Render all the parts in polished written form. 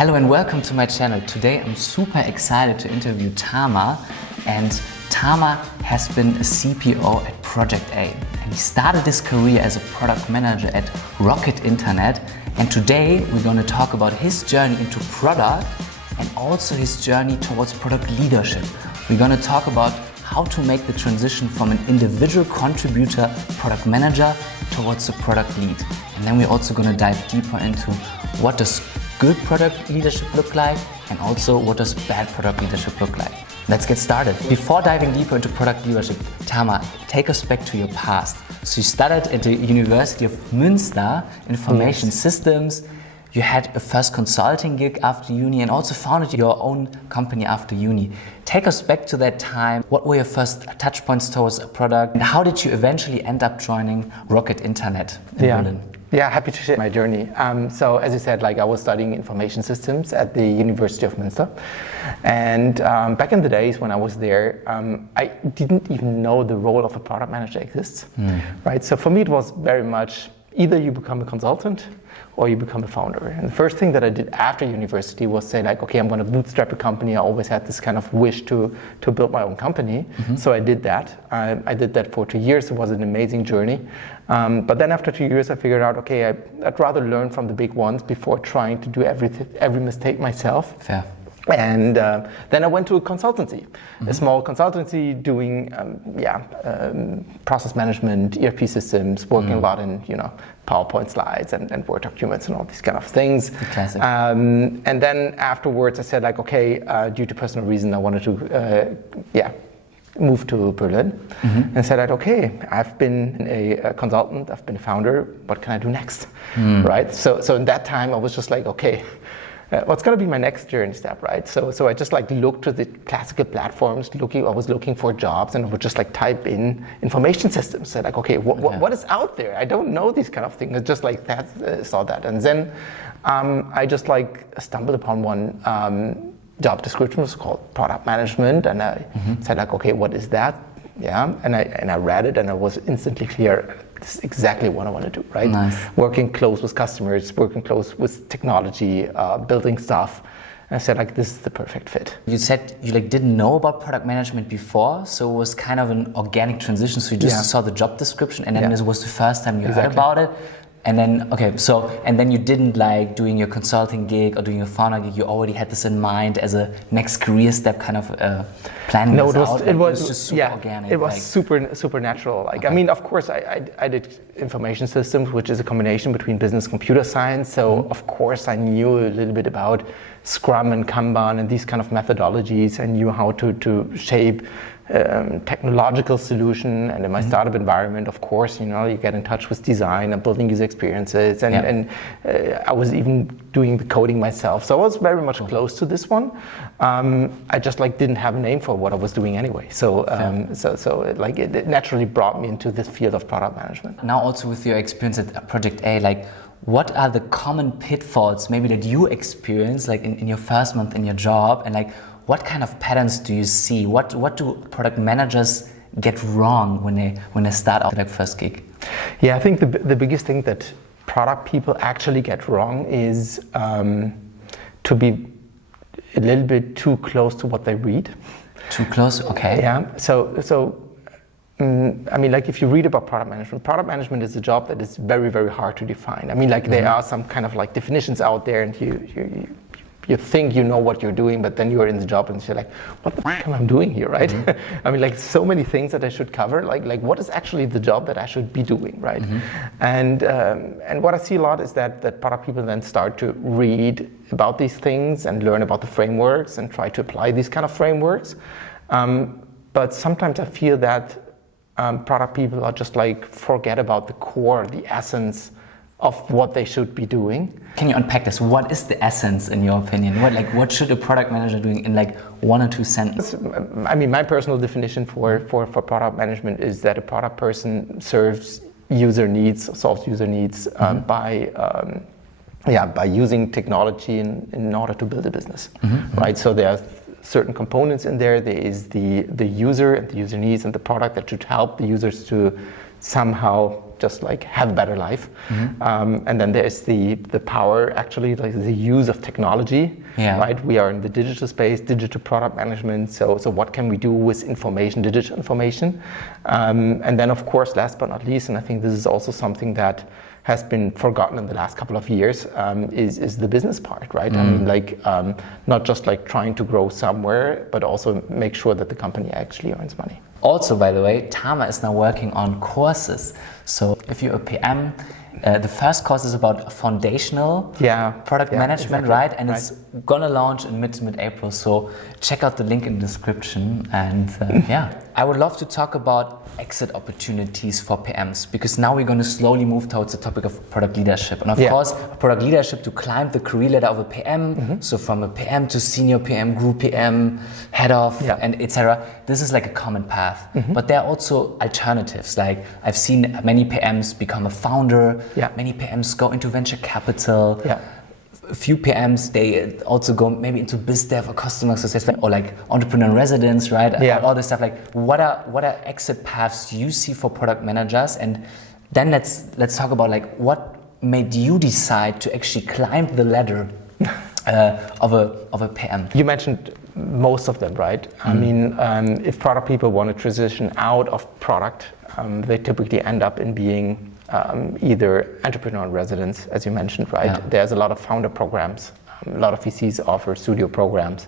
Hello and welcome to my channel. Today I'm super excited to interview Tamer, and Tamer has been a CPO at Project A, and he started his career as a product manager at Rocket Internet, and today we're going to talk about his journey into product and also his journey towards product leadership. We're going to talk about how to make the transition from an individual contributor product manager towards a product lead. And then we're also going to dive deeper into what does good product leadership look like and also what does bad product leadership look like. Let's get started. Before diving deeper into product leadership, Tamer, take us back to your past. So you studied at the University of Münster, Information Systems. You had a first consulting gig after uni and also founded your own company after uni. Take us back to that time. What were your first touch points towards a product and how did you eventually end up joining Rocket Internet in Berlin? Yeah, happy to share my journey. So as you said, I was studying information systems at the University of Münster. And back in the days when I was there, I didn't even know the role of a product manager exists, right? So for me, it was very much either you become a consultant or you become a founder. And the first thing that I did after university was say okay, I'm going to bootstrap a company. I always had this kind of wish to build my own company. So I did that. I did that for 2 years. It was an amazing journey. But then after 2 years, I figured out, okay, I'd rather learn from the big ones before trying to do every mistake myself. Fair. And then I went to a consultancy, a small consultancy doing process management, ERP systems, working a lot in PowerPoint slides and Word documents and all these kind of things. Classic. And then afterwards I said okay, due to personal reason I wanted to move to Berlin and said okay, I've been a consultant, I've been a founder, what can I do next? Right? So in that time I was just okay, what's going to be my next journey step, right? So I just looked to the classical platforms, I was looking for jobs and I would just type in information systems, said okay, what is out there? I don't know these kind of things. I just saw that. And then I just stumbled upon one job description. It was called product management, and I said okay, what is that? Yeah, and I read it and I was instantly clear. This is exactly what I want to do, right? Nice. Working close with customers, working close with technology, building stuff. And I said this is the perfect fit. You said you didn't know about product management before, so it was kind of an organic transition. So you just saw the job description and then this was the first time you heard about it. And then, and then you didn't doing your consulting gig or doing your founder gig, you already had this in mind as a next career step kind of planning No, this out? it was just super organic. It was super natural. I mean, of course, I did information systems, which is a combination between business and computer science. So of course I knew a little bit about Scrum and Kanban and these kind of methodologies. I knew how to shape technological solution, and in my startup environment, of course, you get in touch with design and building user experiences, and I was even doing the coding myself. So I was very much close to this one. I just didn't have a name for what I was doing anyway. So it naturally brought me into this field of product management. Now, also with your experience at Project A, what are the common pitfalls maybe that you experience in your first month in your job, and what kind of patterns do you see? What do product managers get wrong when they start out their first gig? Yeah, I think the biggest thing that product people actually get wrong is to be a little bit too close to what they read. Too close? Okay. Yeah. So I mean, if you read about product management is a job that is very, very hard to define. I mean, there are some kind of definitions out there, and you think you know what you're doing, but then you're in the job and you're what the f*** am I doing here, right? I mean, so many things that I should cover. What is actually the job that I should be doing, right? And what I see a lot is that product people then start to read about these things and learn about the frameworks and try to apply these kind of frameworks. But sometimes I feel that product people are just forget about the core, the essence of what they should be doing. Can you unpack this? What is the essence in your opinion? What should a product manager doing in 1 or 2 sentences? I mean, my personal definition for product management is that a product person solves user needs by using technology in order to build a business, right? So there are certain components in there. There is the user and the user needs and the product that should help the users to somehow just like have a better life. And then there's the power, actually, like the use of technology, right? We are in the digital space, digital product management. So what can we do with information, digital information? And then, of course, last but not least, and I think this is also something that has been forgotten in the last couple of years, is the business part, right? I mean, like, not just like trying to grow somewhere, but also make sure that the company actually earns money. Also, by the way, Tamer is now working on courses. So if you're a PM, the first course is about foundational product management, exactly, right? And it's gonna launch in mid-April. So check out the link in the description. And I would love to talk about exit opportunities for PMs, because now we're going to slowly move towards the topic of product leadership. And of course, product leadership to climb the career ladder of a PM. So from a PM to senior PM, group PM, head of, and etc. This is like a common path. But there are also alternatives. Like I've seen many PMs become a founder. Many PMs go into venture capital. A few PMs, they also go maybe into biz dev or customer success or like entrepreneur in residence, right? All this stuff. Like, what are exit paths you see for product managers? And then let's talk about like what made you decide to actually climb the ladder of a PM. You mentioned most of them, right? I mean, if product people want to transition out of product, they typically end up in being either entrepreneur in residence, as you mentioned, right? There's a lot of founder programs, a lot of VCs offer studio programs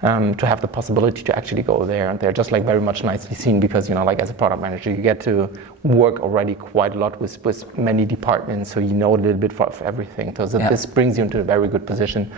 to have the possibility to actually go there. And they're just like very much nicely seen because, you know, like as a product manager, you get to work already quite a lot with many departments, so you know a little bit for everything. So this brings you into a very good position.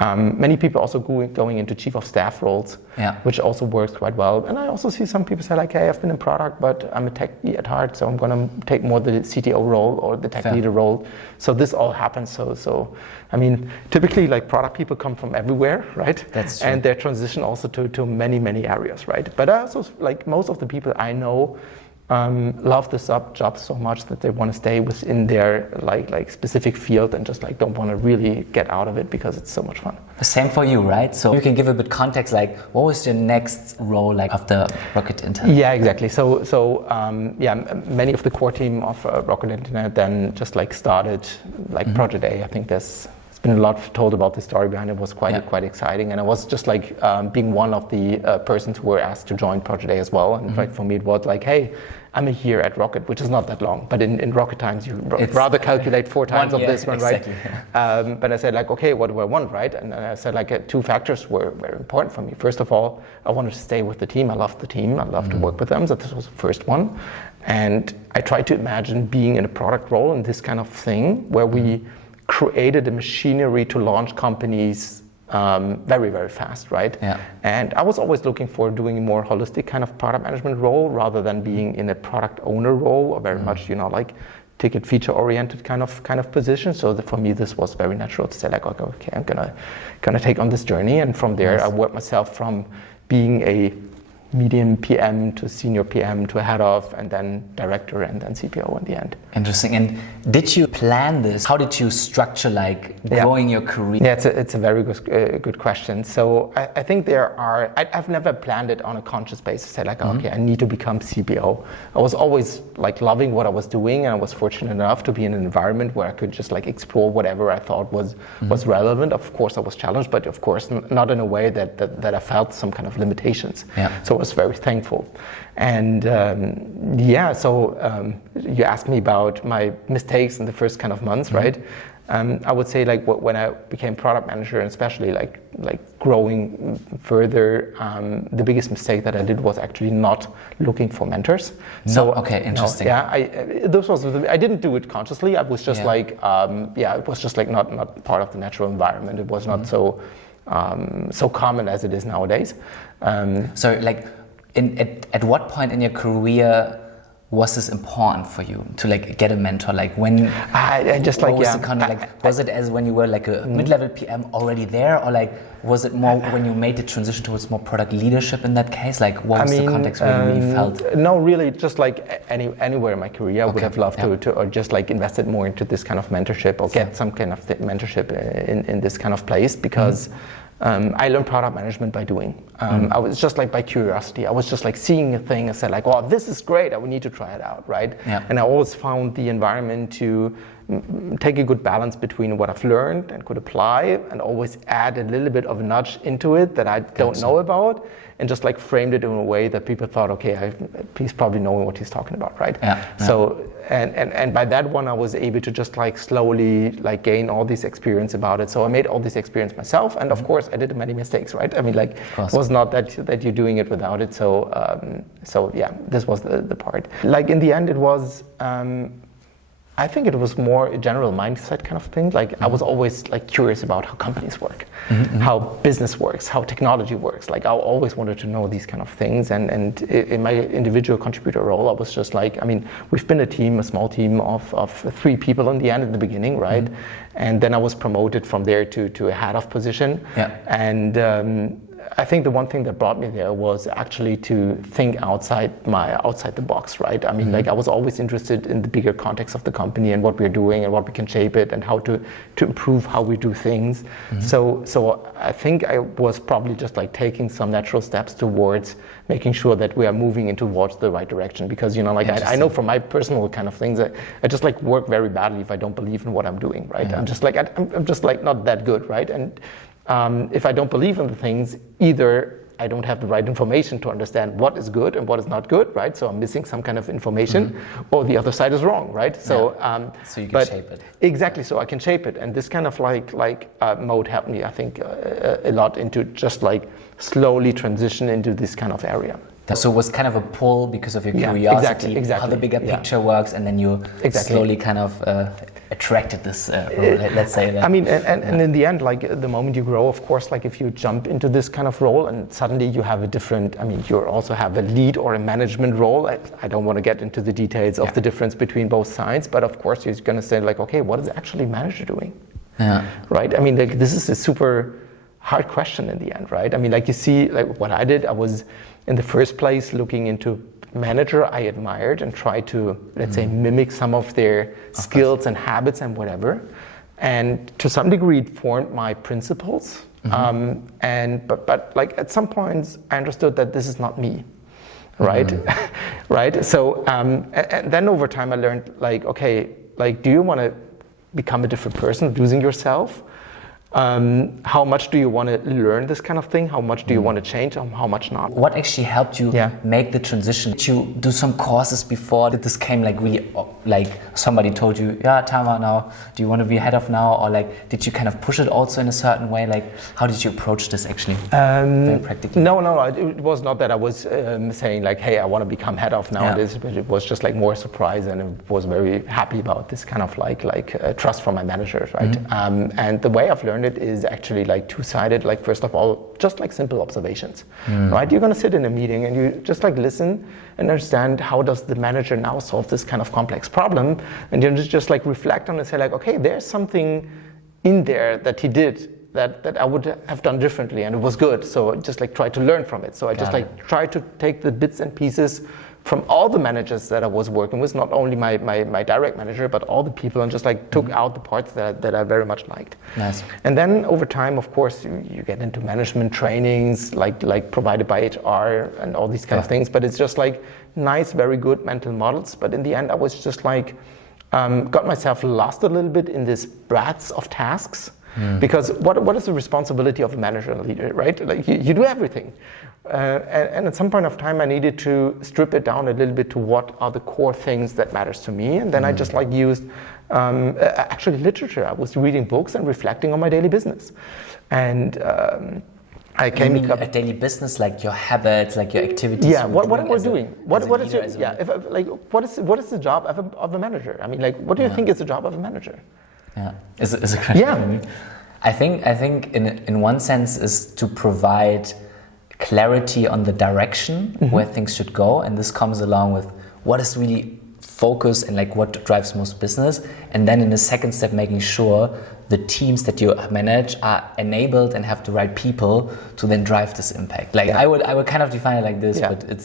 Many people also going into chief of staff roles, which also works quite well. And I also see some people say like, hey, I've been in product, but I'm a techie at heart, so I'm going to take more the CTO role or the tech leader role. So this all happens. So I mean, typically like product people come from everywhere, right? That's true. And they transition also to many areas, right? But I also, like most of the people I know, love this job so much that they want to stay within their like specific field and just like don't want to really get out of it because it's so much fun. The same for you, right? So you can give a bit context, like what was your next role like after Rocket Internet? Yeah, exactly. So many of the core team of Rocket Internet then just like started like Project A. I think there's been a lot told about the story behind it. Was quite exciting, and I was just like being one of the persons who were asked to join Project A as well. And right for me, it was like, hey, I'm a year at Rocket, which is not that long, but in Rocket times you rather calculate 4 times of this one, exactly. Right? But I said like, okay, what do I want, right? And I said like 2 factors were very important for me. First of all, I wanted to stay with the team. I loved the team. I loved to work with them. So this was the first one. And I tried to imagine being in a product role in this kind of thing where we created a machinery to launch companies very fast, right? And I was always looking for doing a more holistic kind of product management role rather than being in a product owner role or very much, you know, like ticket feature oriented kind of position. So for me, this was very natural to say like, okay, I'm gonna take on this journey, and from there I worked myself from being a medium PM to senior PM to head of, and then director, and then CPO in the end. Interesting. And did you plan this? How did you structure like growing your career? Yeah, it's a very good question. So I think I've never planned it on a conscious basis. Say like, okay, I need to become CPO. I was always like loving what I was doing, and I was fortunate enough to be in an environment where I could just like explore whatever I thought was relevant. Of course, I was challenged, but of course not in a way that I felt some kind of limitations. So I was very thankful. And so you asked me about my mistakes in the first kind of months, right? I would say like when I became product manager, and especially like growing further, the biggest mistake that I did was actually not looking for mentors. So okay, interesting. I didn't do it consciously. I was just like it was just like not part of the natural environment. It was not so common as it is nowadays. So like at what point in your career was this important for you to like get a mentor? Like when was it as when you were like a mid-level PM already there, or like was it more when you made the transition towards more product leadership in that case? Like what was the context where you really felt? No, really, just like anywhere in my career, I would have loved to or just like invested more into this kind of mentorship or get some kind of mentorship in this kind of place, because I learned product management by doing. I was just like by curiosity. I was just like seeing a thing and said like, "Oh, this is great. I would need to try it out," right? Yeah. And I always found the environment to take a good balance between what I've learned and could apply, and always add a little bit of a nudge into it that I don't know about, and just like framed it in a way that people thought, okay, he's probably knowing what he's talking about, right? Yeah. So and by that one, I was able to just like slowly like gain all this experience about it. So I made all this experience myself, and of course I did many mistakes, right? I mean, like it was not that you're doing it without it. So yeah, this was the part. Like in the end, it was. I think it was more a general mindset kind of thing. Like I was always like curious about how companies work, how business works, how technology works. Like I always wanted to know these kind of things. And in my individual contributor role, I was just like, I mean, we've been a small team of 3 people in the end at the beginning, right? And then I was promoted from there to a head of position. Yeah. And I think the one thing that brought me there was actually to think outside the box, right? I mean, like I was always interested in the bigger context of the company and what we're doing and what we can shape it and how to improve how we do things. So I think I was probably just like taking some natural steps towards making sure that we are moving towards the right direction, because you know, like I know from my personal kind of things that I just like work very badly if I don't believe in what I'm doing, right? I'm just like not that good, right? And if I don't believe in the things, either I don't have the right information to understand what is good and what is not good, right? So I'm missing some kind of information, or the other side is wrong, right? So, so you can shape it. Exactly, so I can shape it, and this kind of like mode helped me, I think, a lot into just like slowly transition into this kind of area. So it was kind of a pull because of your curiosity, exactly. how the bigger picture works, and then you slowly kind of attracted this role, let's say that. I mean, and in the end, like the moment you grow, of course, like if you jump into this kind of role and suddenly you have a different, I mean, you also have a lead or a management role. I don't want to get into the details of the difference between both sides, but of course you're going to say like, okay, what is actually manager doing? Yeah. Right? I mean, like this is a super hard question in the end, right? I mean, like you see, like what I did, I was in the first place looking into manager I admired and tried to, let's say, mimic some of their skills and habits and whatever. And to some degree, it formed my principles. But like at some points, I understood that this is not me, right? Right? So, and then over time I learned like, okay, like, do you want to become a different person, losing yourself? How much do you want to learn this kind of thing? How much do you want to change? How much not? What actually helped you make the transition? Did you do some courses before? Did this came like really, like somebody told you, yeah, Tamer, now, do you want to be head of now? Or like, did you kind of push it also in a certain way? Like, how did you approach this actually? Very practically. No, it was not that I was saying like, hey, I want to become head of now. But it was just like more surprise, and I was very happy about this kind of like trust from my managers, right? And the way I've learned it is actually like two-sided. Like first of all, just like simple observations, right? You're going to sit in a meeting and you just like listen and understand how does the manager now solve this kind of complex problem, and you just like reflect on it and say like, okay, there's something in there that he did that I would have done differently, and it was good. So just like try to learn from it. So I just like try to take the bits and pieces from all the managers that I was working with, not only my direct manager, but all the people, and just like took out the parts that I very much liked. Nice. And then over time, of course, you get into management trainings, like provided by HR and all these kind of things. But it's just like nice, very good mental models. But in the end, I was just like, got myself lost a little bit in this breadth of tasks. Because what is the responsibility of a manager and a leader, right? Like you do everything. And at some point of time, I needed to strip it down a little bit to what are the core things that matters to me. And then I just like used actually literature. I was reading books and reflecting on my daily business. And I came a daily business, like your habits, like your activities. Yeah, what am I doing? What is your, what is the job of a manager? I mean, like, what do you think is the job of a manager? Yeah, is a question. Yeah, I think in one sense is to provide clarity on the direction where things should go, and this comes along with what is really focus and like what drives most business, and then in the second step making sure the teams that you manage are enabled and have the right people to then drive this impact. Like I would kind of define it like this, but it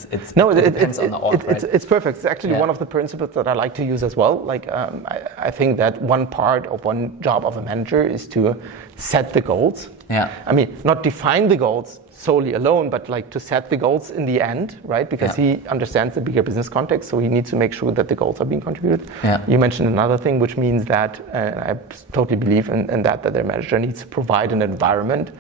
depends on the org, right? It's perfect. It's actually one of the principles that I like to use as well. Like I think that one part of one job of a manager is to set the goals. Yeah. I mean, not define the goals solely alone, but like to set the goals in the end, right? Because he understands the bigger business context, so he needs to make sure that the goals are being contributed. Yeah. You mentioned another thing, which means that I totally believe in that their manager needs to provide an environment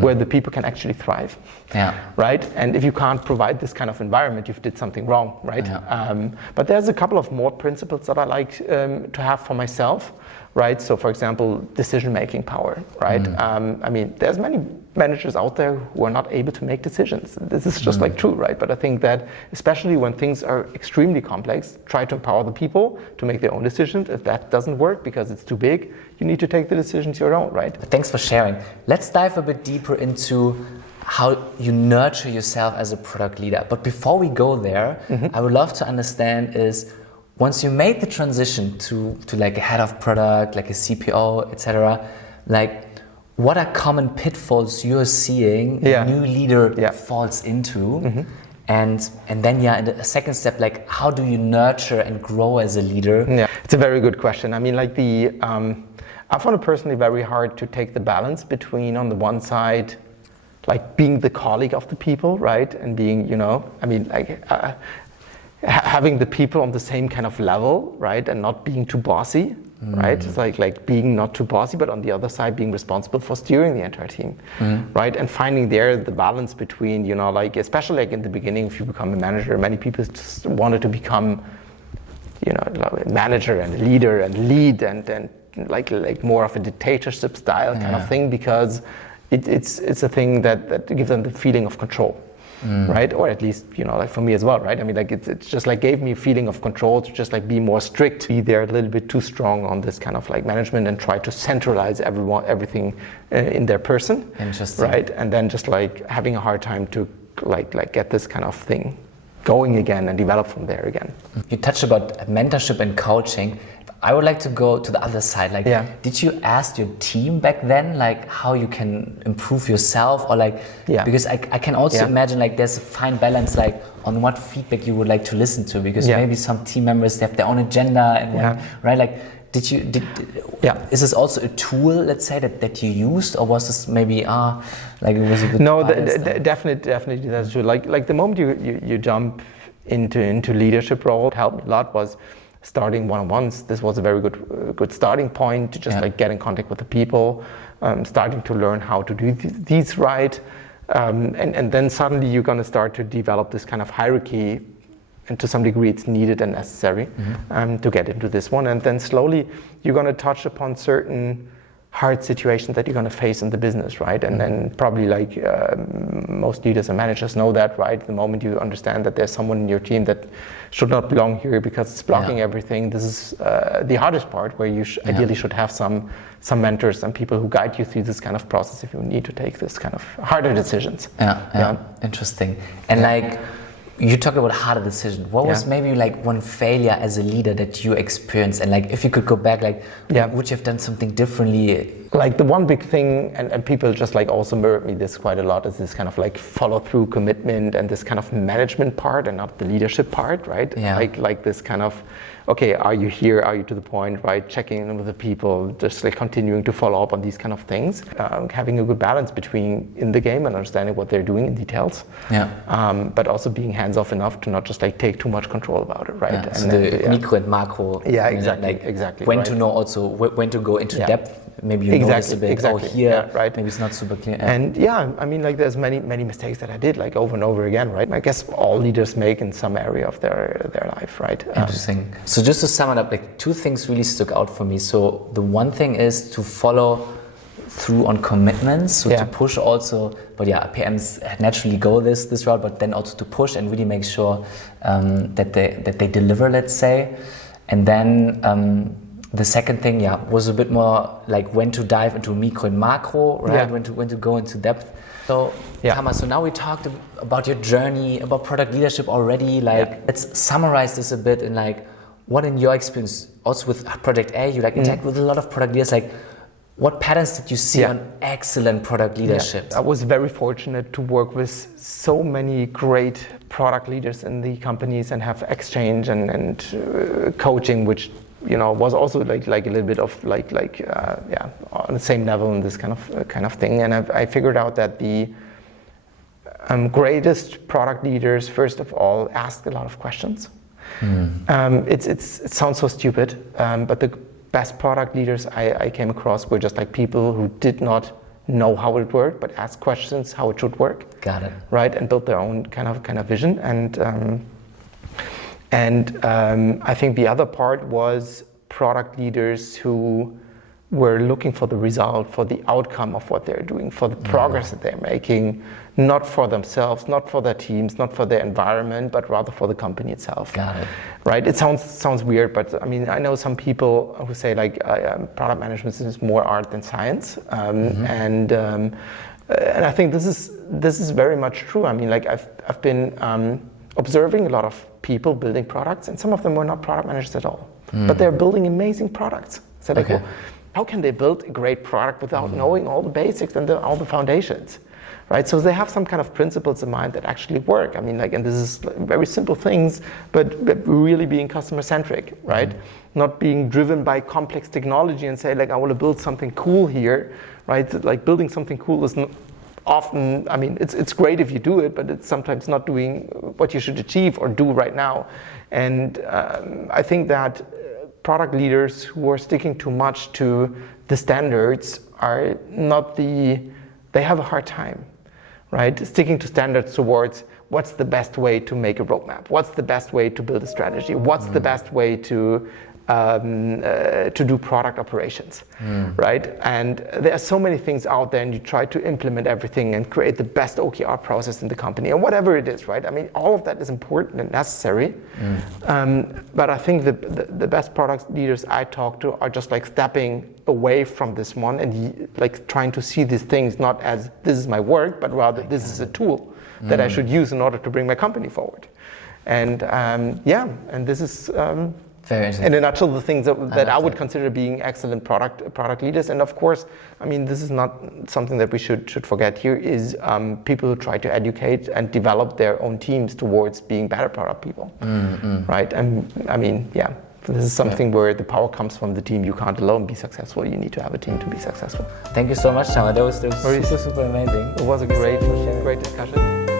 where the people can actually thrive. Yeah. Right? And if you can't provide this kind of environment, you've did something wrong, right? Yeah. But there's a couple of more principles that I like to have for myself. Right, so for example, decision-making power, right? I mean, there's many managers out there who are not able to make decisions. This is just like true, right? But I think that especially when things are extremely complex, try to empower the people to make their own decisions. If that doesn't work because it's too big, you need to take the decisions your own, right? Thanks for sharing. Let's dive a bit deeper into how you nurture yourself as a product leader. But before we go there, I would love to understand is, once you made the transition to like a head of product, like a CPO, etc., like what are common pitfalls you're seeing a new leader falls into? And then in the second step, like how do you nurture and grow as a leader? Yeah, it's a very good question. I mean, like I found it personally very hard to take the balance between, on the one side, like being the colleague of the people, right? And being, having the people on the same kind of level, right, and not being too bossy, right? It's like being not too bossy, but on the other side, being responsible for steering the entire team, right? And finding there the balance between, especially like in the beginning, if you become a manager, many people just wanted to become, a manager and a leader and lead and like more of a dictatorship style kind of thing, because it's a thing that gives them the feeling of control. Right, or at least like for me as well, right? I mean, like it's just like gave me a feeling of control to just like be more strict, be there a little bit too strong on this kind of like management and try to centralize everything in their person. Interesting. Right, and then just like having a hard time to like get this kind of thing going again and develop from there again. You touched about mentorship and coaching. I would like to go to the other side. Like, did you ask your team back then, like how you can improve yourself, or like, because I can also imagine like there's a fine balance, like on what feedback you would like to listen to, because maybe some team members, they have their own agenda and right? Like, is this also a tool, let's say, that you used, or was this maybe like it was a bit definitely that's true. Like the moment you jump into leadership role, what helped a lot was starting one-on-ones. This was a very good starting point to just like get in contact with the people, starting to learn how to do these right, and then suddenly you're going to start to develop this kind of hierarchy, and to some degree it's needed and necessary to get into this one, and then slowly you're going to touch upon certain hard situations that you're going to face in the business, right? And then probably like most leaders and managers know that, right? The moment you understand that there's someone in your team that should not belong here because it's blocking everything, this is the hardest part, where you ideally should have some mentors and people who guide you through this kind of process if you need to take this kind of harder decisions. Interesting. And like, you talk about harder decisions. What was maybe like one failure as a leader that you experienced? And like, if you could go back, like, would you have done something differently? Like the one big thing, and people just like also mirrored me this quite a lot, is this kind of like follow through commitment and this kind of management part and not the leadership part, right? Like this kind of, okay, are you here? Are you to the point, right? Checking in with the people, just like continuing to follow up on these kind of things. Having a good balance between in the game and understanding what they're doing in details. But also being hands-off enough to not just like take too much control about it, right? And so the micro and macro. Exactly. When to know also, when to go into depth. Maybe you notice a bit, right? Maybe it's not super clear. And I mean, like there's many mistakes that I did like over and over again, right? I guess all leaders make in some area of their life, right? Interesting. So just to sum it up, like two things really stuck out for me. So the one thing is to follow through on commitments, so to push also, but PMs naturally go this route, but then also to push and really make sure that they deliver, let's say. And then the second thing, was a bit more like when to dive into micro and macro, right? When to go into depth. So, Tamer, so now we talked about your journey, about product leadership already. Like, let's summarize this a bit in like, what in your experience, also with Project A, you like interact with a lot of product leaders, like what patterns did you see on excellent product leadership? I was very fortunate to work with so many great product leaders in the companies and have exchange and coaching, which was also like a little bit of on the same level in this kind of thing. And I figured out that the greatest product leaders, first of all, asked a lot of questions. It sounds so stupid, but the best product leaders I came across were just like people who did not know how it worked, but asked questions how it should work. Got it. Right, and built their own kind of vision. And I think the other part was product leaders who were looking for the result, for the outcome of what they're doing, for the progress that they're making, not for themselves, not for their teams, not for their environment, but rather for the company itself. Got it. Right? It sounds weird, but I mean, I know some people who say like product management is more art than science, and I think this is very much true. I mean, like I've been observing a lot of people building products, and some of them were not product managers at all, but they're building amazing products. So like, well, how can they build a great product without knowing all the basics and all the foundations, right? So they have some kind of principles in mind that actually work. I mean, like, and this is very simple things, but really being customer centric, right? Not being driven by complex technology and say like, I want to build something cool here, right? Like building something cool is often, I mean, it's great if you do it, but it's sometimes not doing what you should achieve or do right now. And I think that product leaders who are sticking too much to the standards are not they have a hard time, right? Sticking to standards towards what's the best way to make a roadmap, what's the best way to build a strategy, what's the best way to do product operations, right? And there are so many things out there, and you try to implement everything and create the best OKR process in the company, and whatever it is, right? I mean, all of that is important and necessary, but I think the best product leaders I talk to are just like stepping away from this one and like trying to see these things not as this is my work, but rather this is a tool that I should use in order to bring my company forward. And and this is in a nutshell the things that I would consider being excellent product leaders. And of course, I mean, this is not something that we should forget here, is people who try to educate and develop their own teams towards being better product people, right? And I mean, this is something where the power comes from the team. You can't alone be successful. You need to have a team to be successful. Thank you so much, Tamer. That was super amazing. It was a great discussion.